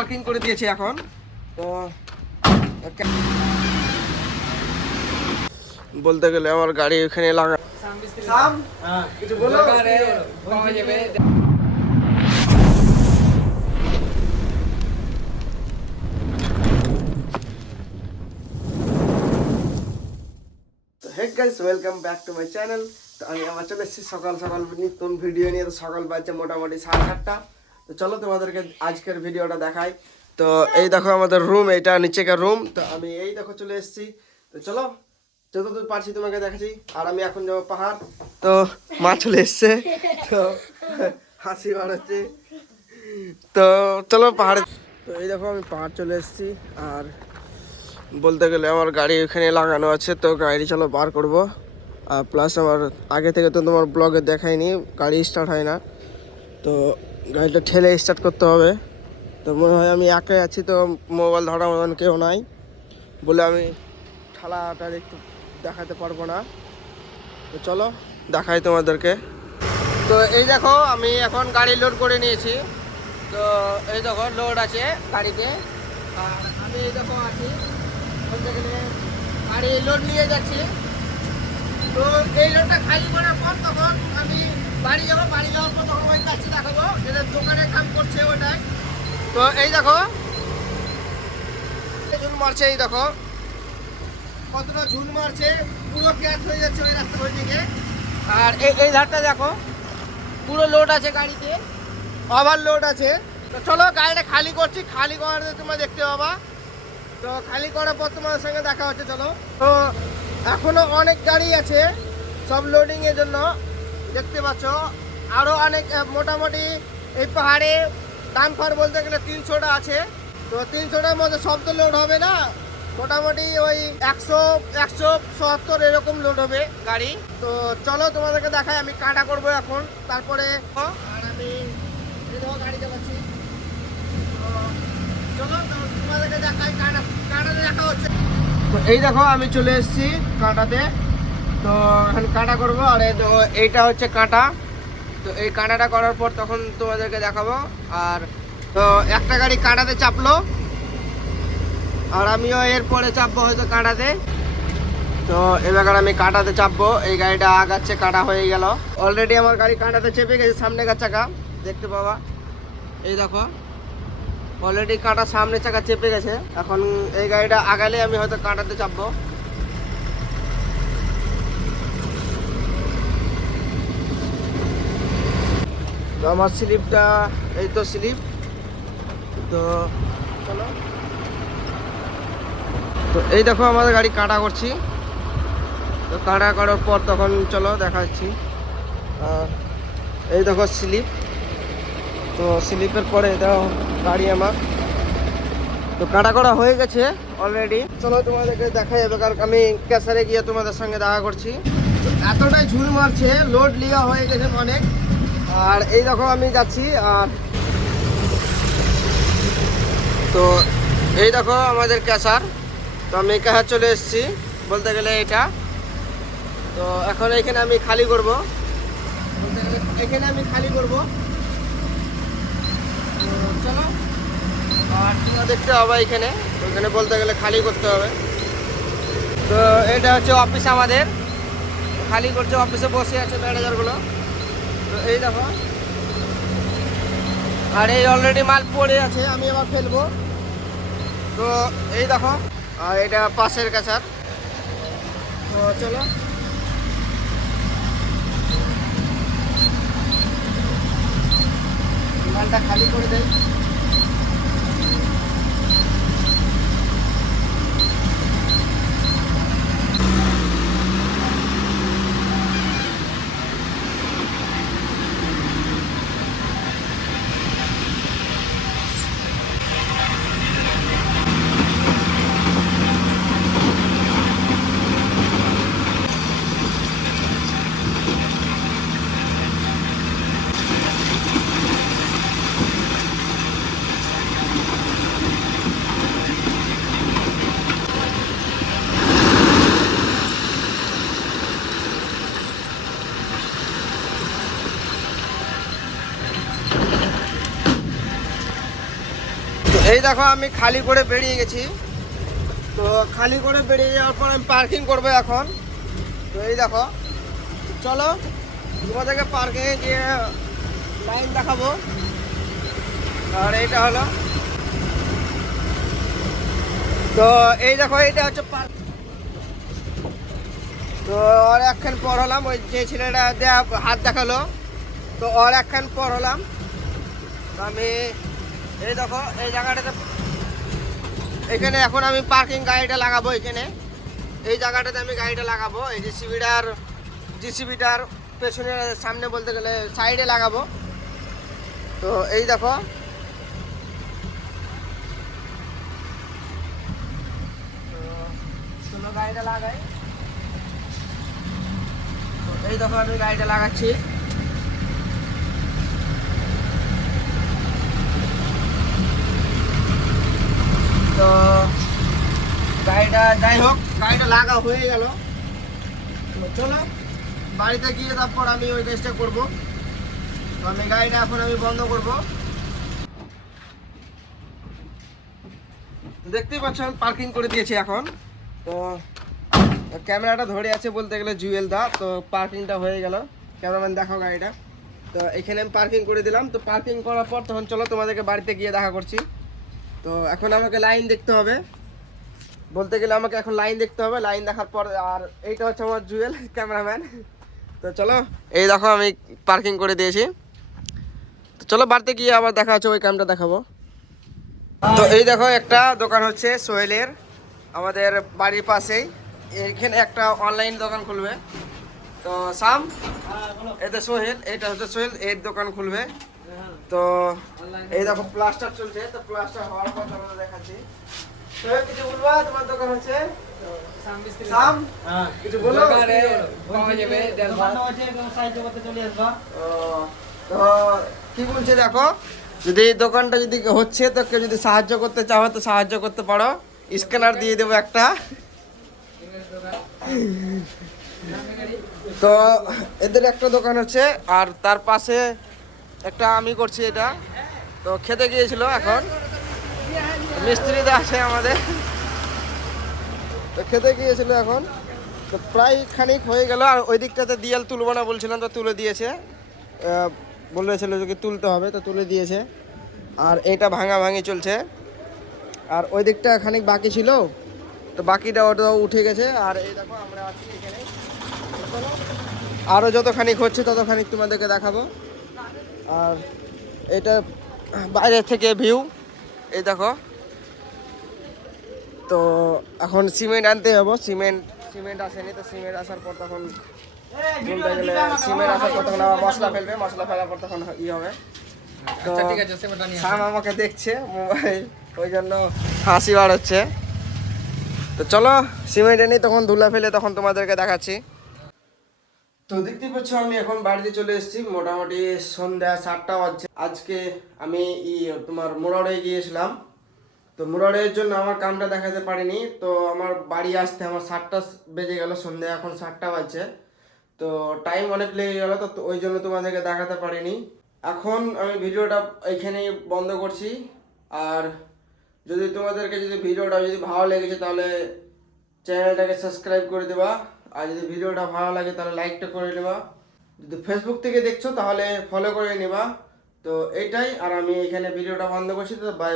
Parking করে দিয়েছি এখন তো বলতে গেলে আমার গাড়ি ওখানে লাগা কিছু বলো পাওয়া যাবে। Hey guys, welcome back to my channel. তো আমি আমার চলে এসেছি সকাল সকাল নতুন ভিডিও নিয়ে। তো সকাল বাজছে মোটামুটি 7:30। তো চলো তোমাদেরকে আজকের ভিডিওটা দেখাই। তো এই দেখো আমাদের রুম, এইটা নিচেকার রুম। তো আমি এই দেখো চলে এসেছি। তো চলো যতদূর পারছি তোমাকে দেখাচ্ছি। আর আমি এখন যাবো পাহাড়। তো মা চলে এসছে, তো হাসি বাড়াচ্ছে। তো চলো পাহাড়ে। তো এই দেখো আমি পাহাড় চলে এসেছি। আর বলতে গেলে আমার গাড়ি ওখানে লাগানো আছে, তো গাড়ি চলো বার করব। আর প্লাস আমার আগে থেকে তো তোমার ব্লগে দেখাইনি, গাড়ি স্টার্ট হয় না। তো গাড়িটা ঠেলে স্টার্ট করতে হবে। তো মনে হয় আমি একাই আছি, তো মোবাইল ধরার মতন কেউ নাই বলে আমি ঠালাটা একটু দেখাতে পারবো না। তো চলো দেখাই তোমাদেরকে। তো এই দেখো আমি এখন গাড়ি লোড করে নিয়েছি। তো এই দেখো লোড আছে গাড়িতে। আর আমি এই দেখো আছি, বলতে গেলে গাড়ি লোড নিয়ে যাচ্ছি। তো এই লোডটা খালি করার পর তখন আমি বাড়ি যাবো। বাড়ি যাওয়ার পর তখন ওই কাছে দেখাবো, এদের দোকানে কাম করছে ওটাই। তো এই দেখো ঝুল মারছে, এই দেখো কতটা ঝুল মারছে, পুরো ক্যাচ হয়ে যাচ্ছে ওই রাস্তার ওই দিকে। আর এই ধারটা দেখো পুরো লোড আছে গাড়িতে, ওভার লোড আছে। তো চলো গাড়িটা খালি করছি, খালি করাতে তোমরা দেখতে পাবা। তো খালি করার পর তোমাদের সঙ্গে দেখা হচ্ছে। চলো, তো এখনো অনেক গাড়ি আছে সব লোডিং এর জন্য, দেখতে পাচ্ছ। আরো অনেক মোটামুটি এই পাহাড়ে ডাম্পার বলতে গেলে 300টা আছে। তো 300টার মধ্যে সব তো লোড হবে না, মোটামুটি ওই 100-170 এরকম লোড হবে গাড়ি। তো চলো তোমাদেরকে দেখাই, আমি কাটা করব এখন, তারপরে আর আমি গাড়ি চালাচ্ছি। চলো তোমাদেরকে দেখাই, কাটাতে দেখা হচ্ছে। তো এই দেখো আমি চলে এসেছি কাঁটাতে। তো এখন কাঁটা করবো। আর এই দেখো এইটা হচ্ছে কাঁটা। তো এই কাঁটাটা করার পর তখন তোমাদেরকে দেখাবো। আর তো একটা গাড়ি কাঁটাতে চাপলো, আর আমিও এরপরে চাপবো হয়তো কাঁটাতে। তো এবার আমি কাঁটাতে চাপবো। এই গাড়িটা আগাচ্ছে, কাঁটা হয়ে গেল অলরেডি। আমার গাড়ি কাঁটাতে চেপে গেছে, সামনে চাকা দেখতে পাবা। এই দেখো অলরেডি কাঁটা সামনে চাকা চেপে গেছে। এখন এই গাড়িটা আগালে আমি হয়তো কাঁটাতে চাপবো। তো আমার স্লিপটা এই তো স্লিপ। তো চলো, তো এই দেখো আমাদের গাড়ি কাঁটা করছি। তো কাঁটা করার পর তখন চলো দেখাচ্ছি। আর এই দেখো স্লিপ। তো স্লিপের পরে দেখো গাড়ি আমার তো কাটা করা হয়ে গেছে অলরেডি। চলো তোমাদেরকে দেখাই যাবে, কারণ আমি ক্যাসারে গিয়ে তোমাদের সঙ্গে দেখা করছি। তো এতটাই ঝুল মারছে, লোড লিয়া হয়ে গেছে অনেক। আর এই দেখো আমি যাচ্ছি। আর তো এই দেখো আমাদের ক্যাসার। তো আমি ক্যাসার চলে এসেছি বলতে গেলে এটা। তো এখন এখানে আমি খালি করব, বলতে গেলে এখানে আমি খালি করব। তো চলো, আর তোমরা দেখতে হবে এখানে, ওইখানে বলতে গেলে খালি করতে হবে। তো এটা হচ্ছে অফিস আমাদের, খালি করছে, অফিসে বসে আছে ম্যানেজারগুলো। তো এই দেখো, আর এই অলরেডি মাল পড়ে আছে, আমি এবার ফেলবো। তো এই দেখো, আর এটা পাশের কাছার। তো চলো মালটা খালি করে দেয়। দেখো আমি খালি করে বেরিয়ে গেছি। তো খালি করে বেরিয়ে যাওয়ার পর আমি পার্কিং করবো এখন। তো এই দেখো, চলো তোমাদেরকে পার্কিংয়ে গিয়ে লাইন দেখাবো। আর এইটা হলো, তো এই দেখো এইটা হচ্ছে পার্ক। তো আর একখান পর হলাম, ওই যে ছেলেটা হাত দেখালো, তো আর একখান পর হলাম। তো আমি এই দেখো এই জায়গাটাতে, এখানে এখন আমি পার্কিং গাড়িটা লাগাবো। এখানে এই জায়গাটাতে আমি গাড়িটা লাগাবো। এই জিসিবিটার পেছনে, সামনে বলতে গেলে সাইডে লাগাবো। তো এই দেখো, চলো গাড়িটা লাগাই। তো এই দেখো আমি গাড়িটা লাগাচ্ছি। তো গাড়িটা, যাই হোক গাড়িটা লাগা হয়ে গেল। চলো বাড়িতে গিয়ে তারপর আমি ওই কাজটা করবো। তো আমি গাড়িটা এখন আমি বন্ধ করব। দেখতেই পাচ্ছ আমি পার্কিং করে দিয়েছি এখন। তো ক্যামেরাটা ধরে আছে বলতে গেলে জুয়েল দা। তো পার্কিংটা হয়ে গেল, ক্যামেরাম্যান দেখো গাড়িটা। তো এখানে আমি পার্কিং করে দিলাম। তো পার্কিং করার পর তখন চলো তোমাদেরকে বাড়িতে গিয়ে দেখা করছি। তো এখন আমাকে লাইন দেখতে হবে, বলতে গেলে আমাকে এখন লাইন দেখতে হবে। লাইন দেখার পর, আর এইটা হচ্ছে আমার জুয়েল ক্যামেরাম্যান। তো চলো, এই দেখো আমি পার্কিং করে দিয়েছি। তো চলো বাড়িতে গিয়ে আবার দেখা হচ্ছে, ওই কামটা দেখাবো। তো এই দেখো একটা দোকান হচ্ছে সোহেলের, আমাদের বাড়ির পাশেই। এখানে একটা অনলাইন দোকান খুলবে। তো সাম, এটা সোহেল, এটা হচ্ছে সোহেল, এর দোকান খুলবে। তো এই দেখো প্লাস্টার চলছে। তো প্লাস্টার হওয়ার পর তোমাদের দেখাচ্ছি। সোহেল কিছু বলবা, তোমার দোকান হচ্ছে সাম, কিছু বলো। তো কি বলছে দেখো, যদি এই দোকানটা যদি হচ্ছে, তো কেউ যদি সাহায্য করতে চাও তো সাহায্য করতে পারো। স্ক্যানার দিয়ে দেবো একটা। তো এদের একটা দোকান হচ্ছে, আর তার পাশে একটা আমি করছি এটা। তো খেতে গিয়েছিল, এখন মিস্ত্রিতে আছে আমাদের। তো খেতে গিয়েছিল এখন। তো প্রায় খানিক হয়ে গেল। আর ওই দিকটাতে দিয়াল তুলবো না বলছিলাম, তো তুলে দিয়েছে। বলেছিল যে তুলতে হবে, তো তুলে দিয়েছে। আর এটা ভাঙাভাঙি চলছে। আর ওই দিকটা খানিক বাকি ছিল, তো বাকিটা ওটাও উঠে গেছে। আর এই দেখো আমরা আছি এখানে। আরও যত খানিক হচ্ছে তত খানিক তোমাদেরকে দেখাবো। আর এটা বাইরে থেকে ভিউ, এই দেখো। তো এখন সিমেন্ট আনতে যাবো। সিমেন্ট আসেনি, তো সিমেন্ট আসার পর তখন বলতে গেলে সিমেন্ট আসার পর তখন আবার মশলা ফেলবে, মশলা ফেলার পর তখন ই হবে। তো সাম আমাকে দেখছে মোবাইল, ওই জন্য হাসি বার হচ্ছে। তো চলো সিমেন্ট এনে তখন ধুলা ফেলে তখন তোমাদেরকে দেখাচ্ছি। তো দেখতে পাচ্ছ আমি এখন বাড়িতে চলে এসেছি। মোটামুটি সন্ধ্যা 7টা বাজছে। আজকে আমি তোমার মোরাড়ে গিয়েছিলাম। তো মোরাড়ের জন্য আমার কামটা দেখাতে পারিনি। তো আমার বাড়ি আসতে আমার 7টা বেজে গেল, সন্ধ্যা এখন 7টা বাজছে। তো টাইম অনেক লেগে গেল, তো ওই জন্য তোমাদেরকে দেখাতে পারিনি। এখন আমি ভিডিওটা এইখানেই বন্ধ করছি। আর যদি তোমাদেরকে যদি ভিডিওটা যদি ভালো লেগেছে তাহলে চ্যানেলটাকে সাবস্ক্রাইব করে দেবা। আর যদি ভিডিওটা ভালো লাগে তাহলে লাইকটা করে নেবা। যদি ফেসবুক থেকে দেখছো তাহলে ফলো করে নেবা। তো এইটাই। আর আমি এখানে ভিডিওটা বন্ধ করছি। তো বাই।